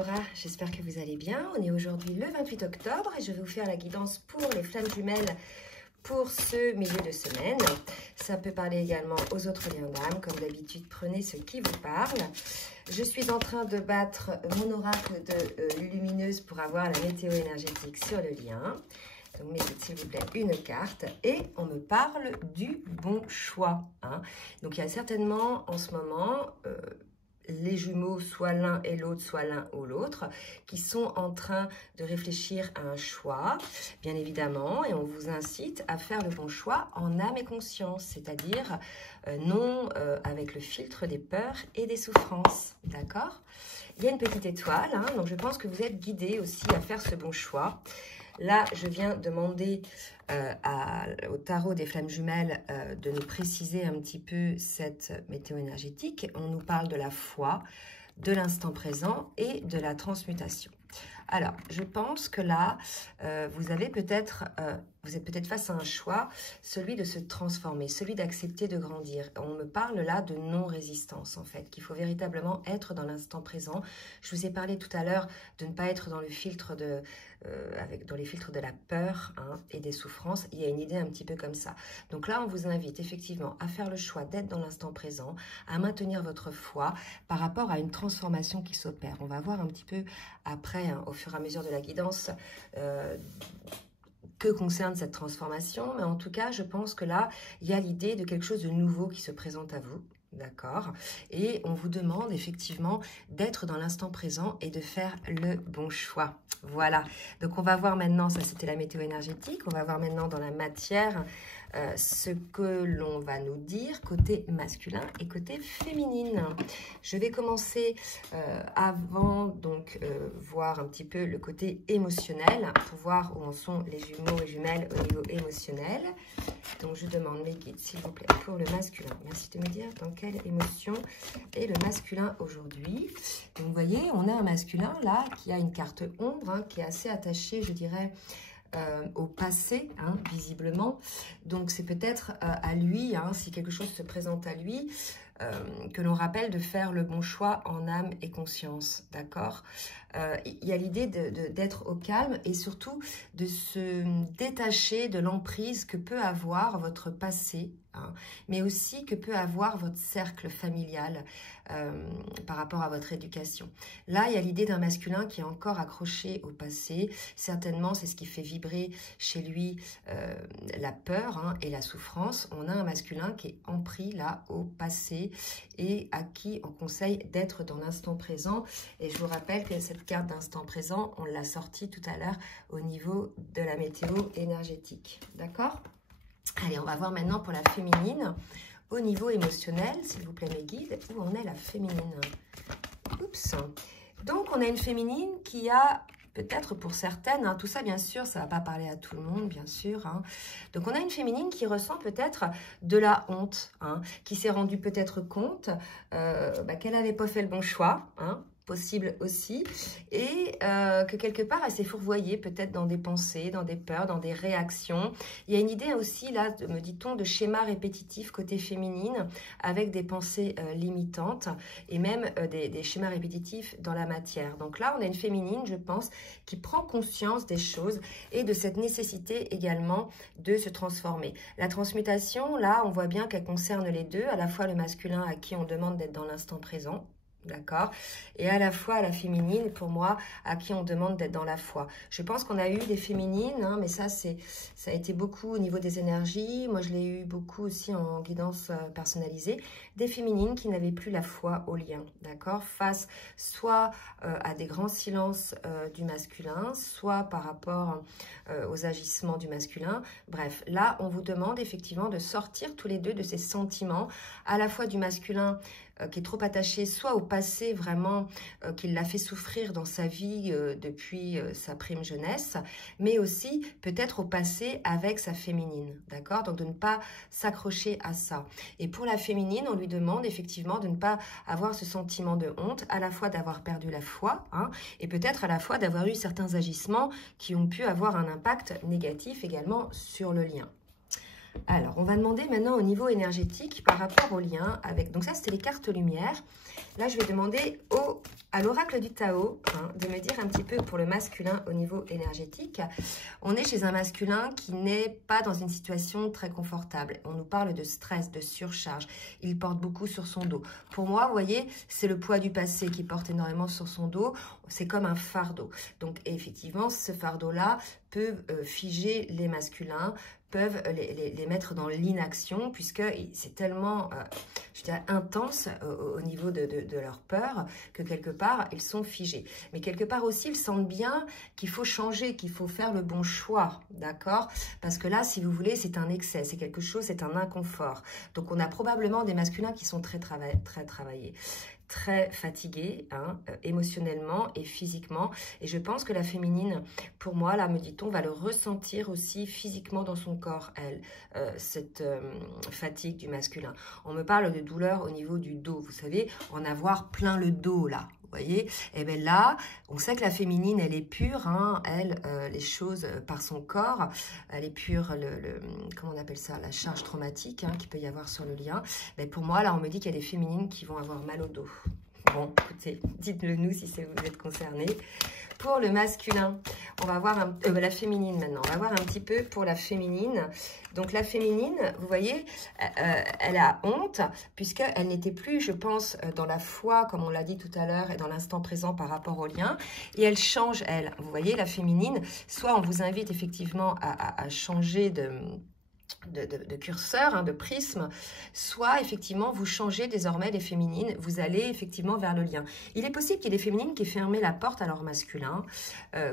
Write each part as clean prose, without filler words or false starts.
Laura, j'espère que vous allez bien. On est aujourd'hui le 28 octobre et je vais vous faire la guidance pour les flammes jumelles pour ce milieu de semaine. Ça peut parler également aux autres liens d'âme. Comme d'habitude, prenez ce qui vous parle. Je suis en train de battre mon oracle de lumineuse pour avoir la météo énergétique sur le lien. Donc, mettez s'il vous plaît une carte et on me parle du bon choix. Donc, il y a certainement en ce moment les jumeaux, soit l'un et l'autre, soit l'un ou l'autre, qui sont en train de réfléchir à un choix, bien évidemment, et on vous incite à faire le bon choix en âme et conscience, c'est-à-dire non avec le filtre des peurs et des souffrances, d'accord? Il y a une petite étoile, donc je pense que vous êtes guidés aussi à faire ce bon choix. Là, je viens demander au tarot des flammes jumelles de nous préciser un petit peu cette météo énergétique. On nous parle de la foi, de l'instant présent et de la transmutation. Alors, je pense que là, vous êtes peut-être face à un choix, celui de se transformer, celui d'accepter de grandir. On me parle là de non-résistance, en fait, qu'il faut véritablement être dans l'instant présent. Je vous ai parlé tout à l'heure de ne pas être dans le filtre dans les filtres de la peur et des souffrances. Il y a une idée un petit peu comme ça. Donc là, on vous invite effectivement à faire le choix d'être dans l'instant présent, à maintenir votre foi par rapport à une transformation qui s'opère. On va voir un petit peu après, au fur et à mesure de la guidance, que concerne cette transformation. Mais en tout cas, je pense que là, il y a l'idée de quelque chose de nouveau qui se présente à vous. D'accord? Et on vous demande effectivement d'être dans l'instant présent et de faire le bon choix. Voilà. Donc, on va voir maintenant, ça c'était la météo énergétique, on va voir maintenant dans la matière ce que l'on va nous dire côté masculin et côté féminine. Je vais commencer avant donc voir un petit peu le côté émotionnel pour voir où en sont les jumeaux et jumelles au niveau émotionnel. Donc je demande mes guides s'il vous plaît pour le masculin. Merci de me dire dans quelle émotion est le masculin aujourd'hui. Donc vous voyez, on a un masculin là qui a une carte ombre qui est assez attachée, je dirais, au passé, visiblement. Donc c'est peut-être à lui, si quelque chose se présente à lui, que l'on rappelle de faire le bon choix en âme et conscience, d'accord? Il y a l'idée d'être au calme et surtout de se détacher de l'emprise que peut avoir votre passé, mais aussi que peut avoir votre cercle familial par rapport à votre éducation. Là, il y a l'idée d'un masculin qui est encore accroché au passé. Certainement, c'est ce qui fait vibrer chez lui la peur et la souffrance. On a un masculin qui est empris là au passé et à qui on conseille d'être dans l'instant présent. Et je vous rappelle que cette carte d'instant présent, on l'a sortie tout à l'heure au niveau de la météo énergétique. D'accord? Allez, on va voir maintenant pour la féminine. Au niveau émotionnel, s'il vous plaît mes guides, où en est la féminine? Oups. Donc, on a une féminine qui a... peut-être pour certaines, tout ça bien sûr, ça ne va pas parler à tout le monde, bien sûr. Donc on a une féminine qui ressent peut-être de la honte, qui s'est rendue peut-être compte qu'elle n'avait pas fait le bon choix, possible aussi, et que quelque part elle s'est fourvoyée peut-être dans des pensées, dans des peurs, dans des réactions. Il y a une idée aussi là, me dit-on, de schéma répétitif côté féminine avec des pensées limitantes et même des schémas répétitifs dans la matière. Donc là on a une féminine, je pense, qui prend conscience des choses et de cette nécessité également de se transformer. La transmutation, là on voit bien qu'elle concerne les deux, à la fois le masculin à qui on demande d'être dans l'instant présent, d'accord, et à la fois la féminine, pour moi, à qui on demande d'être dans la foi. Je pense qu'on a eu des féminines, mais ça a été beaucoup au niveau des énergies. Moi, je l'ai eu beaucoup aussi en guidance personnalisée. Des féminines qui n'avaient plus la foi au lien, d'accord, face soit à des grands silences du masculin, soit par rapport aux agissements du masculin. Bref, là, on vous demande effectivement de sortir tous les deux de ces sentiments, à la fois du masculin qui est trop attaché soit au passé vraiment qui l'a fait souffrir dans sa vie depuis sa prime jeunesse, mais aussi peut-être au passé avec sa féminine, d'accord? Donc de ne pas s'accrocher à ça. Et pour la féminine, on lui demande effectivement de ne pas avoir ce sentiment de honte, à la fois d'avoir perdu la foi, et peut-être à la fois d'avoir eu certains agissements qui ont pu avoir un impact négatif également sur le lien. Alors, on va demander maintenant au niveau énergétique par rapport au lien avec... Donc ça, c'était les cartes lumière. Là, je vais demander à l'oracle du Tao de me dire un petit peu pour le masculin au niveau énergétique. On est chez un masculin qui n'est pas dans une situation très confortable. On nous parle de stress, de surcharge. Il porte beaucoup sur son dos. Pour moi, vous voyez, c'est le poids du passé qui porte énormément sur son dos. C'est comme un fardeau. Donc, effectivement, ce fardeau-là peut figer les masculins, peuvent les mettre dans l'inaction, puisque c'est tellement je dirais, intense au niveau de leur peur que quelque part, ils sont figés. Mais quelque part aussi, ils sentent bien qu'il faut changer, qu'il faut faire le bon choix, d'accord? Parce que là, si vous voulez, c'est un excès, c'est quelque chose, c'est un inconfort. Donc, on a probablement des masculins qui sont très travaillés, très fatiguée, émotionnellement et physiquement. Et je pense que la féminine, pour moi, là, me dit-on, va le ressentir aussi physiquement dans son corps, elle, cette fatigue du masculin. On me parle de douleur au niveau du dos, vous savez, en avoir plein le dos, là. Vous voyez, et bien là, on sait que la féminine, elle est pure, elle, les choses par son corps, elle est pure, comment on appelle ça, la charge traumatique qu'il peut y avoir sur le lien. Mais pour moi, là, on me dit qu'il y a des féminines qui vont avoir mal au dos. Bon, écoutez, dites-le nous si vous êtes concernés. Pour le masculin, on va voir la féminine maintenant. On va voir un petit peu pour la féminine. Donc la féminine, vous voyez, elle a honte puisqu'elle n'était plus, je pense, dans la foi, comme on l'a dit tout à l'heure, et dans l'instant présent par rapport au lien. Et elle change, elle. Vous voyez, la féminine, soit on vous invite effectivement à changer de curseur, de prisme, soit effectivement vous changez désormais les féminines, vous allez effectivement vers le lien. Il est possible qu'il y ait des féminines qui aient fermé la porte à leur masculin,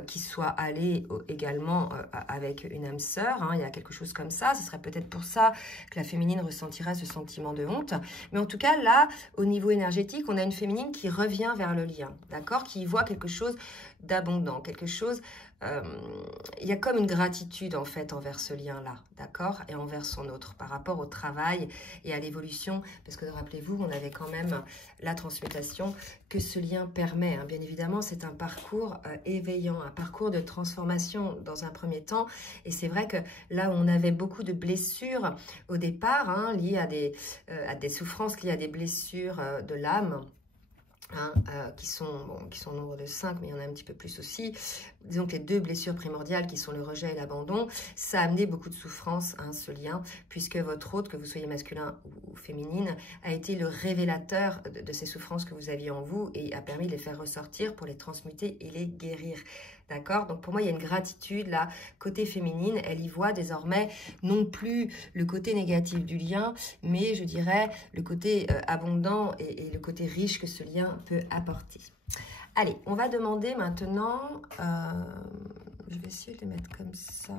qui soient allées également avec une âme sœur, il y a quelque chose comme ça, ce serait peut-être pour ça que la féminine ressentira ce sentiment de honte, mais en tout cas là, au niveau énergétique, on a une féminine qui revient vers le lien, d'accord, qui voit quelque chose d'abondant, quelque chose... il y a comme une gratitude en fait envers ce lien-là, d'accord, et envers son autre, par rapport au travail et à l'évolution, parce que rappelez-vous, on avait quand même la transmutation que ce lien permet, bien évidemment, c'est un parcours éveillant, un parcours de transformation dans un premier temps, et c'est vrai que là où on avait beaucoup de blessures au départ, liées à des souffrances, liées à des blessures de l'âme, qui sont au nombre de 5, mais il y en a un petit peu plus aussi. Disons que les deux blessures primordiales qui sont le rejet et l'abandon, ça a amené beaucoup de souffrance, ce lien, puisque votre hôte, que vous soyez masculin ou féminine, a été le révélateur de ces souffrances que vous aviez en vous et a permis de les faire ressortir pour les transmuter et les guérir. D'accord? Donc pour moi, il y a une gratitude là, côté féminine, elle y voit désormais non plus le côté négatif du lien, mais je dirais le côté abondant et le côté riche que ce lien peut apporter. Allez, on va demander maintenant, je vais essayer de les mettre comme ça,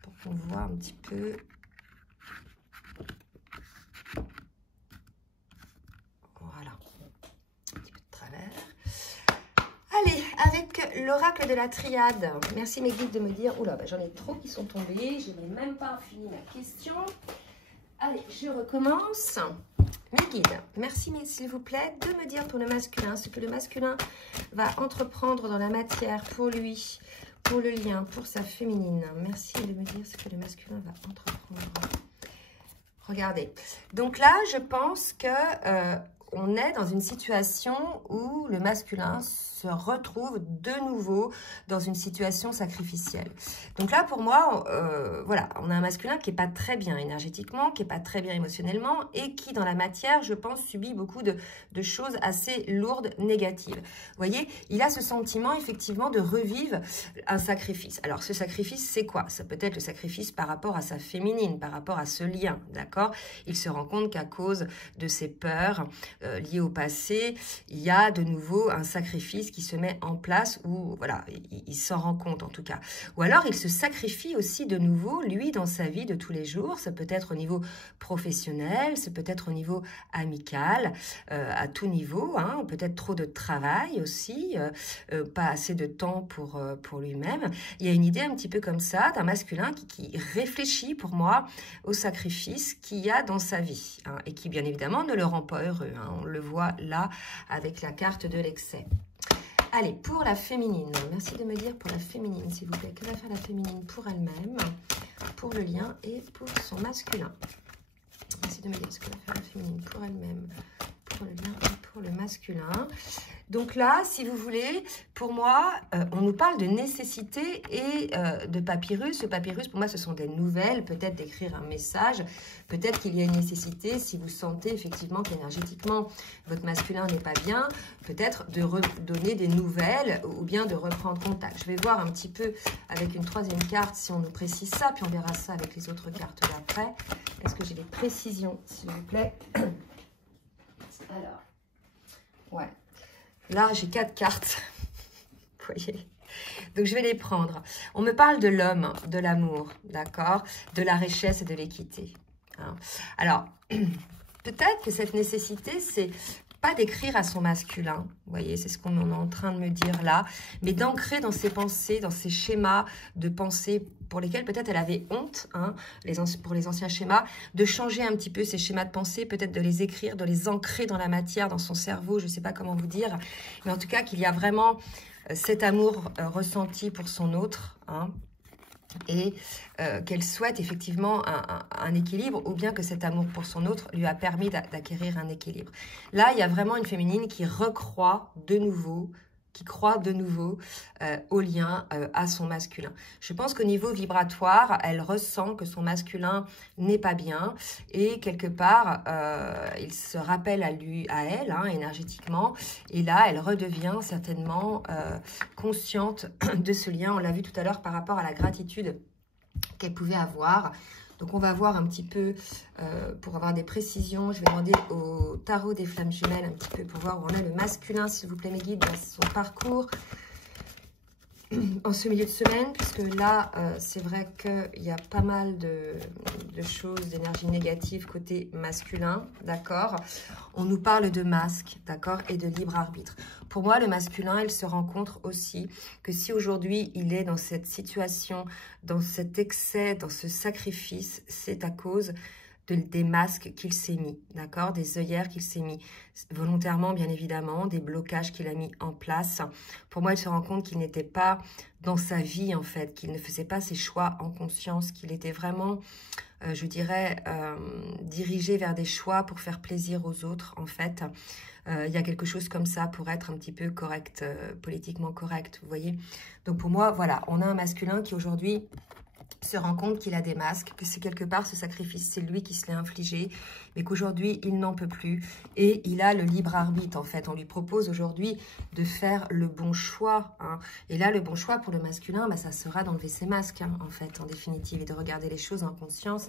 pour qu'on voit un petit peu. Voilà, un petit peu de travers. Allez, avec l'oracle de la triade. Merci mes guides de me dire, oula, j'en ai trop qui sont tombés, je n'ai même pas fini ma question. Allez, je recommence. Mes guides, merci s'il vous plaît de me dire pour le masculin, ce que le masculin va entreprendre dans la matière pour lui, pour le lien, pour sa féminine. Merci de me dire ce que le masculin va entreprendre. Regardez. Donc là, je pense que on est dans une situation où le masculin se retrouve de nouveau dans une situation sacrificielle. Donc là, pour moi, voilà, on a un masculin qui n'est pas très bien énergétiquement, qui n'est pas très bien émotionnellement et qui, dans la matière, je pense, subit beaucoup de choses assez lourdes, négatives. Vous voyez, il a ce sentiment, effectivement, de revivre un sacrifice. Alors, ce sacrifice, c'est quoi? Ça peut être le sacrifice par rapport à sa féminine, par rapport à ce lien, d'accord? Il se rend compte qu'à cause de ses peurs, lié au passé, il y a de nouveau un sacrifice qui se met en place où, voilà, il s'en rend compte en tout cas. Ou alors, il se sacrifie aussi de nouveau, lui, dans sa vie de tous les jours. Ça peut être au niveau professionnel, ça peut être au niveau amical, à tout niveau, peut-être trop de travail aussi, pas assez de temps pour lui-même. Il y a une idée un petit peu comme ça d'un masculin qui réfléchit, pour moi, au sacrifice qu'il y a dans sa vie et qui, bien évidemment, ne le rend pas heureux. On le voit là avec la carte de l'excès. Allez, pour la féminine, merci de me dire pour la féminine, s'il vous plaît. Que va faire la féminine pour elle-même, pour le lien et pour son masculin? Merci de me dire ce que va faire la féminine pour elle-même, pour le lien et pour le masculin. Donc là, si vous voulez, pour moi, on nous parle de nécessité et de papyrus. Ce papyrus, pour moi, ce sont des nouvelles, peut-être d'écrire un message. Peut-être qu'il y a une nécessité, si vous sentez effectivement qu'énergétiquement, votre masculin n'est pas bien, peut-être de redonner des nouvelles ou bien de reprendre contact. Je vais voir un petit peu avec une troisième carte si on nous précise ça, puis on verra ça avec les autres cartes d'après. Est-ce que j'ai des précisions, s'il vous plaît? Alors, ouais. Là, j'ai 4 cartes. Vous voyez? Donc, je vais les prendre. On me parle de l'homme, de l'amour, d'accord? De la richesse et de l'équité. Hein. Alors, peut-être que cette nécessité, c'est pas d'écrire à son masculin, vous voyez, c'est ce qu'on est en train de me dire là, mais d'ancrer dans ses pensées, dans ses schémas de pensée pour lesquels peut-être elle avait honte, hein, pour les anciens schémas, de changer un petit peu ces schémas de pensée, peut-être de les écrire, de les ancrer dans la matière, dans son cerveau, je ne sais pas comment vous dire, mais en tout cas qu'il y a vraiment cet amour ressenti pour son autre, hein, et qu'elle souhaite effectivement un équilibre, ou bien que cet amour pour son autre lui a permis d'acquérir un équilibre. Là, il y a vraiment une féminine qui recroit de nouveau, qui croit de nouveau au lien à son masculin. Je pense qu'au niveau vibratoire, elle ressent que son masculin n'est pas bien et quelque part, il se rappelle à elle, hein, énergétiquement, et là, elle redevient certainement consciente de ce lien. On l'a vu tout à l'heure par rapport à la gratitude qu'elle pouvait avoir. Donc, on va voir un petit peu, pour avoir des précisions, je vais demander au tarot des flammes jumelles un petit peu pour voir où on est le masculin, s'il vous plaît, mes guides, dans son parcours en ce milieu de semaine, puisque là, c'est vrai qu'il y a pas mal de choses, d'énergie négative côté masculin, d'accord? On nous parle de masque, d'accord, et de libre arbitre. Pour moi, le masculin, il se rend compte aussi que si aujourd'hui, il est dans cette situation, dans cet excès, dans ce sacrifice, c'est à cause des masques qu'il s'est mis, d'accord, des œillères qu'il s'est mis, volontairement bien évidemment, des blocages qu'il a mis en place. Pour moi, il se rend compte qu'il n'était pas dans sa vie en fait, qu'il ne faisait pas ses choix en conscience, qu'il était vraiment, je dirais, dirigé vers des choix pour faire plaisir aux autres en fait. Il y a quelque chose comme ça pour être un petit peu correct, politiquement correct, vous voyez. Donc pour moi, voilà, on a un masculin qui aujourd'hui se rend compte qu'il a des masques, que c'est quelque part ce sacrifice, c'est lui qui se l'est infligé, mais qu'aujourd'hui, il n'en peut plus. Et il a le libre arbitre, en fait. On lui propose aujourd'hui de faire le bon choix. Hein. Et là, le bon choix pour le masculin, bah, ça sera d'enlever ses masques, hein, en fait, en définitive, et de regarder les choses en conscience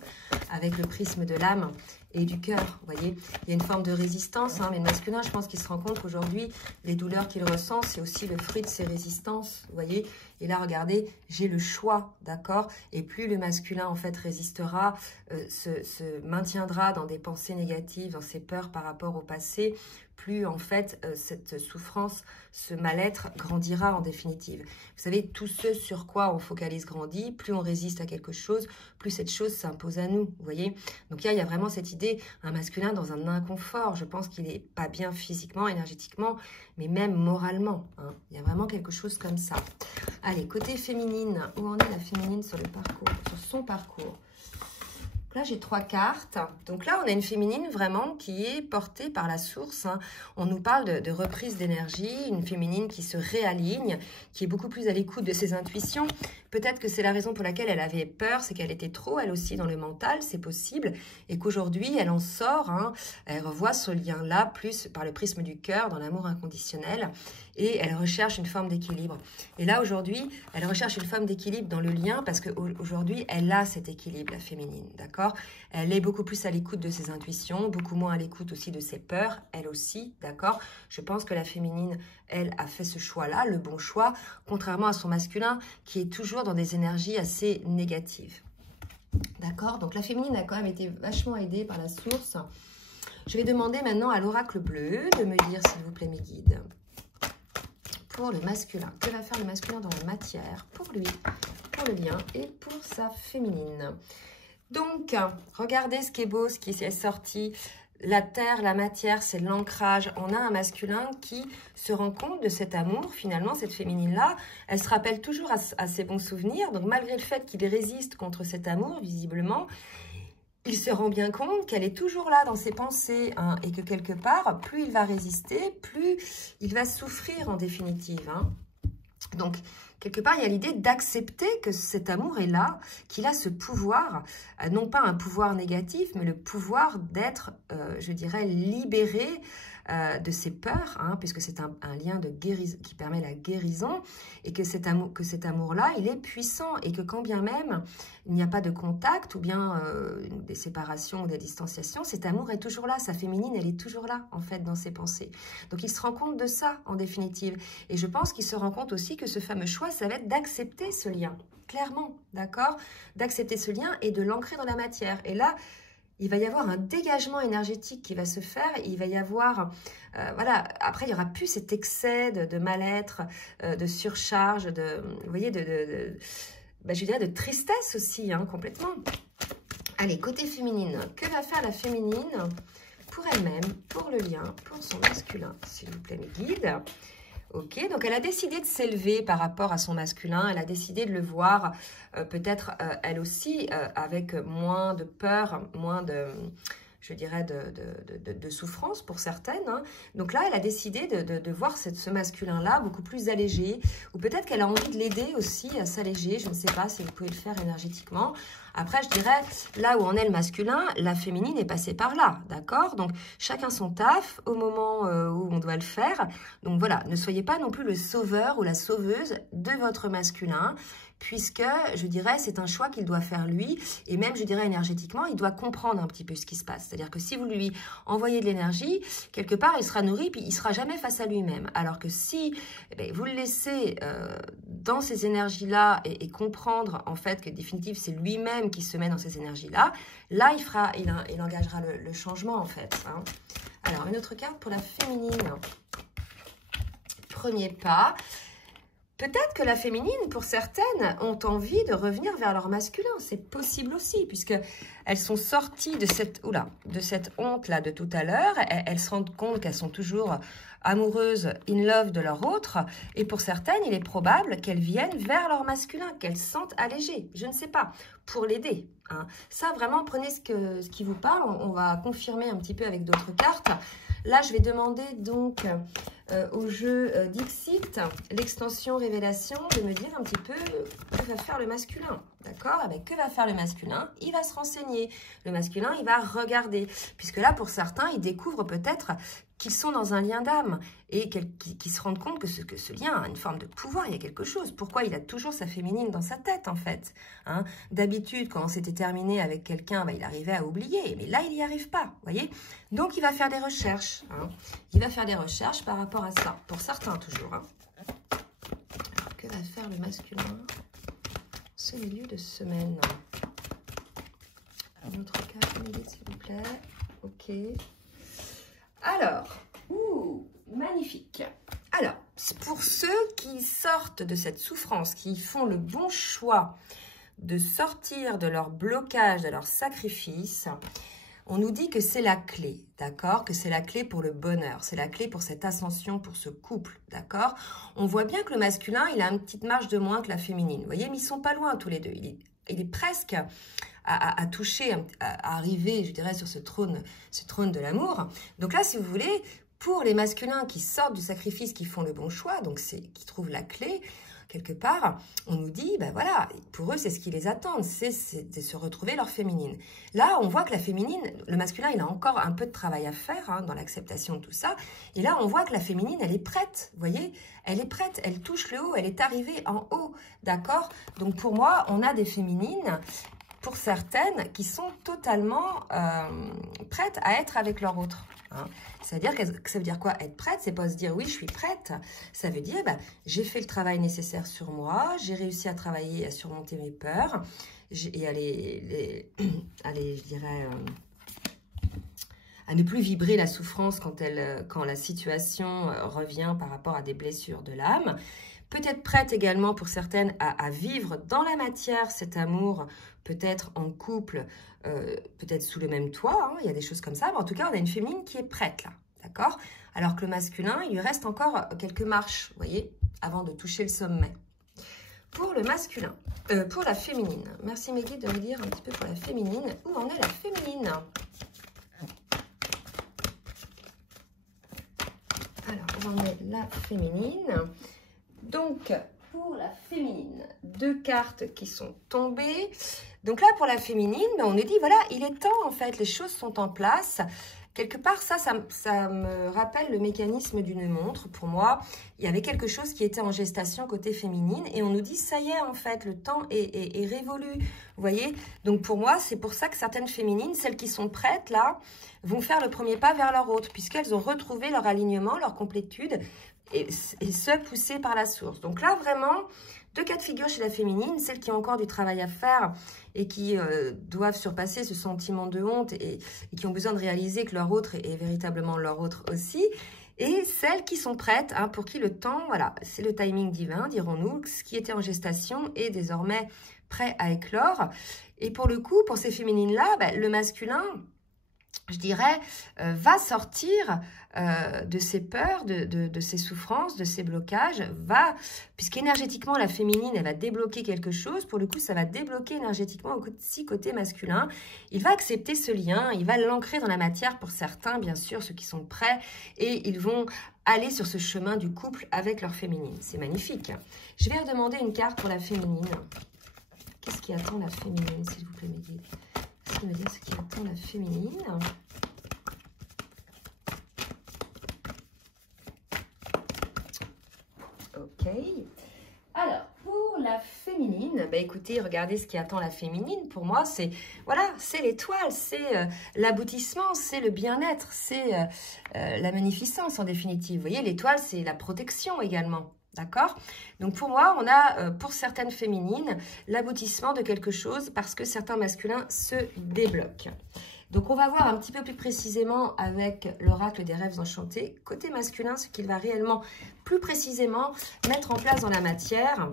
avec le prisme de l'âme et du cœur, vous voyez. Il y a une forme de résistance, hein, mais le masculin, je pense qu'il se rend compte qu'aujourd'hui, les douleurs qu'il ressent, c'est aussi le fruit de ses résistances, vous voyez. Et là, regardez, j'ai le choix, d'accord? Et plus le masculin, en fait, résistera, se maintiendra dans des pensées négatives, dans ses peurs par rapport au passé, plus, en fait, cette souffrance, ce mal-être grandira en définitive. Vous savez, tout ce sur quoi on focalise grandit, plus on résiste à quelque chose, plus cette chose s'impose à nous, vous voyez. Donc, il y a vraiment cette idée, un masculin dans un inconfort. Je pense qu'il n'est pas bien physiquement, énergétiquement, mais même moralement. Hein. Il y a vraiment quelque chose comme ça. Allez, côté féminine, où en est la féminine sur le parcours, sur son parcours? Là, j'ai 3 cartes. Donc là, on a une féminine vraiment qui est portée par la source. Hein. On nous parle de reprise d'énergie, une féminine qui se réaligne, qui est beaucoup plus à l'écoute de ses intuitions. Peut-être que c'est la raison pour laquelle elle avait peur, c'est qu'elle était trop, elle aussi, dans le mental, c'est possible. Et qu'aujourd'hui, elle en sort, hein, elle revoit ce lien-là, plus par le prisme du cœur, dans l'amour inconditionnel. Et elle recherche une forme d'équilibre. Et là, aujourd'hui, elle recherche une forme d'équilibre dans le lien parce qu'aujourd'hui, elle a cet équilibre, la féminine, d'accord? Elle est beaucoup plus à l'écoute de ses intuitions, beaucoup moins à l'écoute aussi de ses peurs, elle aussi, d'accord? Je pense que la féminine, elle, a fait ce choix-là, le bon choix, contrairement à son masculin qui est toujours dans des énergies assez négatives. D'accord? Donc la féminine a quand même été vachement aidée par la source. Je vais demander maintenant à l'oracle bleu de me dire, s'il vous plaît, mes guides, pour le masculin. Que va faire le masculin dans la matière pour lui, pour le lien et pour sa féminine? Donc, regardez ce qui est beau, ce qui est sorti. la terre, la matière, c'est l'ancrage. On a un masculin qui se rend compte de cet amour. Finalement, cette féminine-là, elle se rappelle toujours à ses bons souvenirs. Donc, malgré le fait qu'il résiste contre cet amour, visiblement, il se rend bien compte qu'elle est toujours là dans ses pensées, hein, et que quelque part, plus il va résister, plus il va souffrir en définitive, hein. Donc, quelque part, il y a l'idée d'accepter que cet amour est là, qu'il a ce pouvoir, non pas un pouvoir négatif, mais le pouvoir d'être, je dirais, libéré de ses peurs, hein, puisque c'est un lien de guérison qui permet la guérison, et que cet amour-là, il est puissant, et que quand bien même il n'y a pas de contact, ou bien des séparations ou des distanciations, cet amour est toujours là, sa féminine, elle est toujours là, en fait, dans ses pensées. Donc, il se rend compte de ça, en définitive. Et je pense qu'il se rend compte aussi que ce fameux choix, ça va être d'accepter ce lien, clairement, d'accord? D'accepter ce lien et de l'ancrer dans la matière. Et là, il va y avoir un dégagement énergétique qui va se faire. Il va y avoir, voilà, après, il n'y aura plus cet excès de mal-être, de surcharge, vous voyez, je dirais de tristesse aussi, hein, complètement. Allez, côté féminine, que va faire la féminine pour elle-même, pour le lien, pour son masculin, s'il vous plaît, mes guides? Ok, donc elle a décidé de s'élever par rapport à son masculin, elle a décidé de le voir peut-être elle aussi avec moins de peur, moins de, je dirais, de souffrance pour certaines, hein. Donc là, elle a décidé de voir ce masculin-là beaucoup plus allégé, ou peut-être qu'elle a envie de l'aider aussi à s'alléger, je ne sais pas si vous pouvez le faire énergétiquement. Après, je dirais, là où on est le masculin, la féminine est passée par là, d'accord? Donc, chacun son taf au moment où on doit le faire. Donc voilà, ne soyez pas non plus le sauveur ou la sauveuse de votre masculin, puisque, je dirais, c'est un choix qu'il doit faire lui, et même, je dirais, énergétiquement, il doit comprendre un petit peu ce qui se passe. C'est-à-dire que si vous lui envoyez de l'énergie, quelque part, il sera nourri, puis il ne sera jamais face à lui-même. Alors que si vous le laissez dans ces énergies-là et comprendre, en fait, que définitive, c'est lui-même qui se met dans ces énergies-là, là, il engagera le changement, en fait, hein. Alors, une autre carte pour la féminine. Premier pas. Peut-être que la féminine, pour certaines, ont envie de revenir vers leur masculin. C'est possible aussi, puisqu'elles sont sorties de cette honte-là de tout à l'heure. Elles se rendent compte qu'elles sont toujours amoureuses, in love de leur autre. Et pour certaines, il est probable qu'elles viennent vers leur masculin, qu'elles se sentent allégées. Je ne sais pas, pour l'aider, hein. Ça, vraiment, prenez ce qui vous parle. On va confirmer un petit peu avec d'autres cartes. Là, je vais demander donc au jeu Dixit, l'extension révélation, de me dire un petit peu que va faire le masculin. D'accord? Que va faire le masculin? Il va se renseigner. Le masculin, il va regarder. Puisque là, pour certains, ils découvrent peut-être qu'ils sont dans un lien d'âme et qu'ils se rendent compte que ce lien a une forme de pouvoir, il y a quelque chose. Pourquoi il a toujours sa féminine dans sa tête, en fait, hein? D'habitude, quand on s'était terminé avec quelqu'un, il arrivait à oublier, mais là, il n'y arrive pas, voyez? Donc, il va faire des recherches, hein. Il va faire des recherches par rapport à ça, pour certains toujours, hein. Alors, que va faire le masculin ce milieu de semaine? Un autre cas, s'il vous plaît. Ok. Alors, magnifique. Alors, pour ceux qui sortent de cette souffrance, qui font le bon choix de sortir de leur blocage, de leur sacrifice, on nous dit que c'est la clé, d'accord? Que c'est la clé pour le bonheur, c'est la clé pour cette ascension, pour ce couple, d'accord? On voit bien que le masculin, il a une petite marge de moins que la féminine, vous voyez, mais ils sont pas loin tous les deux. Il est presque à toucher, à arriver, je dirais, sur ce trône de l'amour. Donc là, si vous voulez, pour les masculins qui sortent du sacrifice, qui font le bon choix, donc qui trouvent la clé, quelque part, on nous dit, voilà, pour eux, c'est ce qui les attend, c'est de se retrouver leur féminine. Là, on voit que la féminine, le masculin, il a encore un peu de travail à faire, hein, dans l'acceptation de tout ça. Et là, on voit que la féminine, elle est prête, vous voyez, elle est prête, elle touche le haut, elle est arrivée en haut, d'accord? Donc, pour moi, on a des féminines, pour certaines, qui sont totalement prêtes à être avec leur autre, hein. C'est-à-dire que ça veut dire quoi? Être prête, c'est pas se dire oui, je suis prête. Ça veut dire j'ai fait le travail nécessaire sur moi, j'ai réussi à travailler et à surmonter mes peurs et je dirais, à ne plus vibrer la souffrance quand la situation revient par rapport à des blessures de l'âme. peut-être prête également pour certaines à vivre dans la matière cet amour, peut-être en couple, peut-être sous le même toit, hein, il y a des choses comme ça, mais en tout cas, on a une féminine qui est prête là, d'accord? Alors que le masculin, il lui reste encore quelques marches, vous voyez, avant de toucher le sommet. Pour le masculin, pour la féminine, merci mes guides de me dire un petit peu pour la féminine, où en est la féminine? Alors, où en est la féminine? Donc, pour la féminine, 2 cartes qui sont tombées. Donc là, pour la féminine, on nous dit, voilà, il est temps, en fait, les choses sont en place. Quelque part, ça me rappelle le mécanisme d'une montre. Pour moi, il y avait quelque chose qui était en gestation côté féminine. Et on nous dit, ça y est, en fait, le temps est révolu. Vous voyez? Donc pour moi, c'est pour ça que certaines féminines, celles qui sont prêtes, là, vont faire le premier pas vers leur autre, puisqu'elles ont retrouvé leur alignement, leur complétude, et se poussées par la source. Donc là, vraiment, 2 cas de figure chez la féminine, celles qui ont encore du travail à faire et qui doivent surpasser ce sentiment de honte et qui ont besoin de réaliser que leur autre est véritablement leur autre aussi. Et celles qui sont prêtes, hein, pour qui le temps, voilà, c'est le timing divin, dirons-nous, ce qui était en gestation est désormais prêt à éclore. Et pour le coup, pour ces féminines-là, ben, le masculin, je dirais, va sortir de ses peurs, de ses souffrances, de ses blocages, puisqu'énergétiquement, la féminine, elle va débloquer quelque chose. Pour le coup, ça va débloquer énergétiquement aussi côté masculin. Il va accepter ce lien, il va l'ancrer dans la matière pour certains, bien sûr, ceux qui sont prêts, et ils vont aller sur ce chemin du couple avec leur féminine. C'est magnifique. Je vais redemander une carte pour la féminine. Qu'est-ce qui attend la féminine, s'il vous plaît, mes guides? Qu'est-ce qui me dit ce qui attend la féminine? Ok. Alors, pour la féminine, bah écoutez, regardez ce qui attend la féminine. Pour moi, c'est voilà, c'est l'étoile, c'est l'aboutissement, c'est le bien-être, c'est la magnificence en définitive. Vous voyez, l'étoile, c'est la protection également. D'accord? Donc pour moi, on a pour certaines féminines l'aboutissement de quelque chose parce que certains masculins se débloquent. Donc on va voir un petit peu plus précisément avec l'oracle des rêves enchantés, côté masculin, ce qu'il va réellement plus précisément mettre en place dans la matière.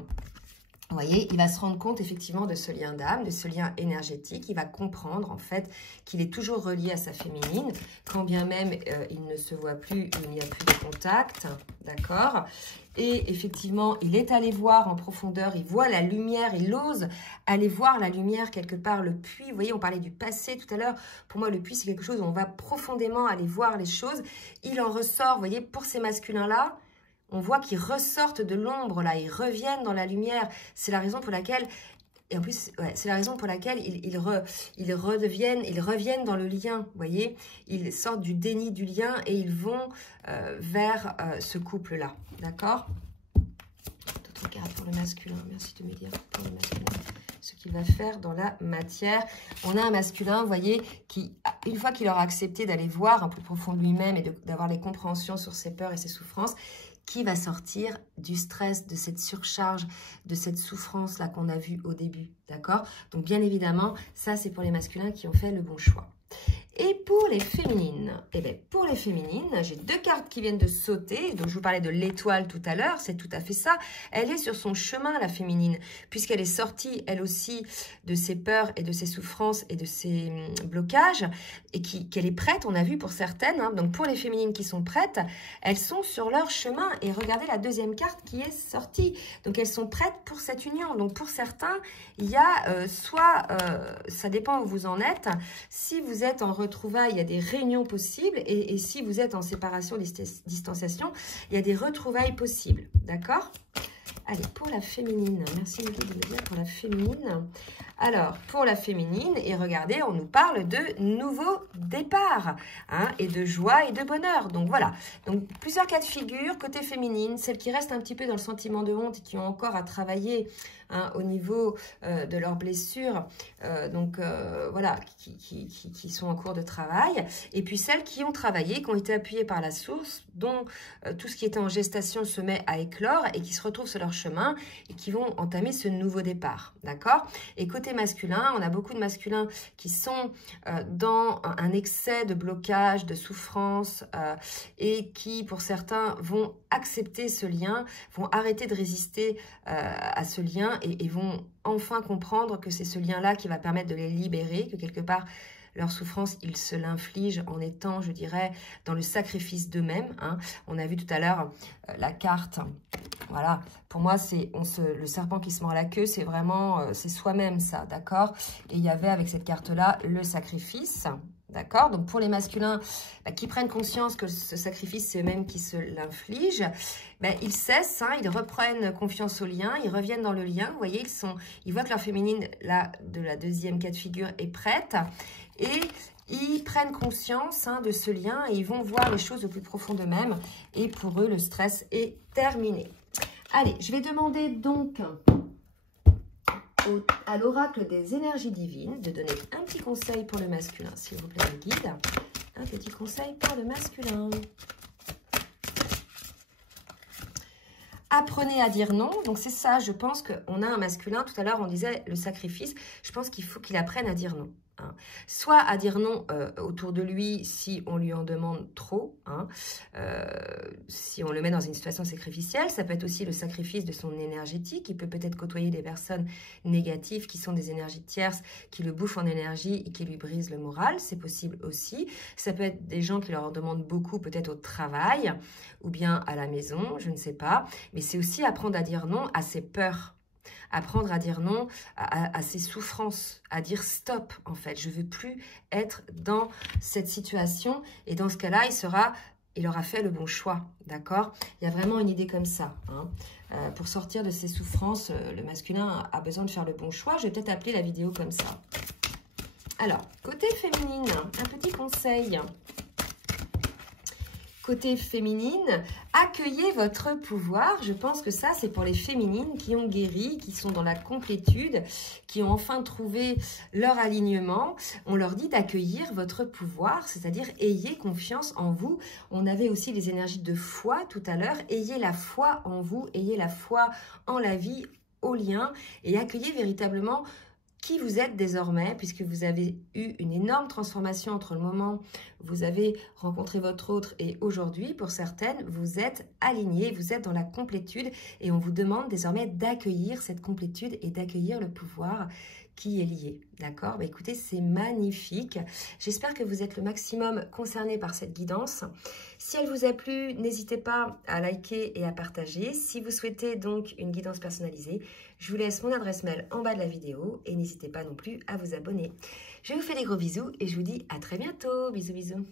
Vous voyez, il va se rendre compte effectivement de ce lien d'âme, de ce lien énergétique. Il va comprendre en fait qu'il est toujours relié à sa féminine, quand bien même il ne se voit plus, il n'y a plus de contact, d'accord? Et effectivement, il est allé voir en profondeur, il voit la lumière, il ose aller voir la lumière quelque part, le puits. Vous voyez, on parlait du passé tout à l'heure. Pour moi, le puits, c'est quelque chose où on va profondément aller voir les choses. Il en ressort, vous voyez, pour ces masculins-là, on voit qu'ils ressortent de l'ombre, là, ils reviennent dans la lumière. C'est la raison pour laquelle, et en plus, ouais, c'est la raison pour laquelle ils reviennent dans le lien, vous voyez. Ils sortent du déni du lien et ils vont vers ce couple-là, d'accord? D'autres cartes pour le masculin, merci de me dire pour le masculin ce qu'il va faire dans la matière. On a un masculin, vous voyez, qui, une fois qu'il aura accepté d'aller voir un peu profond de lui-même et d'avoir les compréhensions sur ses peurs et ses souffrances, qui va sortir du stress, de cette surcharge, de cette souffrance-là qu'on a vue au début, d'accord? Donc, bien évidemment, ça, c'est pour les masculins qui ont fait le bon choix. Et pour les féminines, eh bien, pour les féminines, j'ai 2 cartes qui viennent de sauter. Donc, je vous parlais de l'étoile tout à l'heure, c'est tout à fait ça. Elle est sur son chemin, la féminine, puisqu'elle est sortie, elle aussi, de ses peurs et de ses souffrances et de ses blocages, et qu'elle est prête, on a vu pour certaines. Hein. Donc, pour les féminines qui sont prêtes, elles sont sur leur chemin. Et regardez la 2e carte qui est sortie. Donc, elles sont prêtes pour cette union. Donc, pour certains, il y a ça dépend où vous en êtes. Si vous êtes en retrouvailles, il y a des réunions possibles. Et si vous êtes en séparation, distanciation, il y a des retrouvailles possibles. D'accord? Allez, pour la féminine, merci Niki de me dire pour la féminine. Alors, pour la féminine, et regardez, on nous parle de nouveaux départs, hein, et de joie et de bonheur. Donc voilà, donc plusieurs cas de figure, côté féminine, celles qui restent un petit peu dans le sentiment de honte et qui ont encore à travailler, hein, au niveau de leurs blessures, voilà, qui sont en cours de travail. Et puis celles qui ont travaillé, qui ont été appuyées par la source, dont tout ce qui était en gestation se met à éclore et qui se retrouvent sur leur chemin et qui vont entamer ce nouveau départ, d'accord? Et côté côté masculin, on a beaucoup de masculins qui sont dans un excès de blocage, de souffrance et qui, pour certains, vont accepter ce lien, vont arrêter de résister à ce lien et vont enfin comprendre que c'est ce lien-là qui va permettre de les libérer, que quelque part, leur souffrance, ils se l'infligent en étant, je dirais, dans le sacrifice d'eux-mêmes. Hein. On a vu tout à l'heure la carte. Voilà, pour moi, c'est le serpent qui se mord la queue, c'est vraiment, c'est soi-même ça, d'accord? Et il y avait avec cette carte-là le sacrifice, d'accord? Donc pour les masculins qui prennent conscience que ce sacrifice, c'est eux-mêmes qui se l'infligent, ils cessent, hein, ils reprennent confiance au lien, ils reviennent dans le lien, vous voyez, ils voient que leur féminine, là, de la deuxième cas de figure, est prête, et ils prennent conscience de ce lien, et ils vont voir les choses au plus profond d'eux-mêmes, et pour eux, le stress est terminé. Allez, je vais demander donc à l'oracle des énergies divines de donner un petit conseil pour le masculin, s'il vous plaît, le guide. Un petit conseil pour le masculin. Apprenez à dire non. Donc, c'est ça, je pense qu'on a un masculin. Tout à l'heure, on disait le sacrifice. Je pense qu'il faut qu'il apprenne à dire non. Hein. Soit à dire non autour de lui si on lui en demande trop, hein, si on le met dans une situation sacrificielle. Ça peut être aussi le sacrifice de son énergétique. Il peut peut-être côtoyer des personnes négatives qui sont des énergies tierces, qui le bouffent en énergie et qui lui brisent le moral. C'est possible aussi. Ça peut être des gens qui leur en demandent beaucoup, peut-être au travail ou bien à la maison, je ne sais pas. Mais c'est aussi apprendre à dire non à ses peurs. Apprendre à dire non à ses souffrances, à dire stop en fait. Je ne veux plus être dans cette situation et dans ce cas-là, il aura fait le bon choix, d'accord? Il y a vraiment une idée comme ça. Hein. Pour sortir de ses souffrances, le masculin a besoin de faire le bon choix. Je vais peut-être appeler la vidéo comme ça. Alors, côté féminine, un petit conseil. Côté féminine, accueillez votre pouvoir. Je pense que ça, c'est pour les féminines qui ont guéri, qui sont dans la complétude, qui ont enfin trouvé leur alignement. On leur dit d'accueillir votre pouvoir, c'est-à-dire ayez confiance en vous. On avait aussi les énergies de foi tout à l'heure. Ayez la foi en vous, ayez la foi en la vie, au lien et accueillez véritablement qui vous êtes désormais, puisque vous avez eu une énorme transformation entre le moment où vous avez rencontré votre autre et aujourd'hui, pour certaines, vous êtes alignés, vous êtes dans la complétude et on vous demande désormais d'accueillir cette complétude et d'accueillir le pouvoir qui est lié. D'accord? Écoutez, c'est magnifique. J'espère que vous êtes le maximum concerné par cette guidance. Si elle vous a plu, n'hésitez pas à liker et à partager. Si vous souhaitez donc une guidance personnalisée, je vous laisse mon adresse mail en bas de la vidéo et n'hésitez pas non plus à vous abonner. Je vous fais des gros bisous et je vous dis à très bientôt. Bisous, bisous.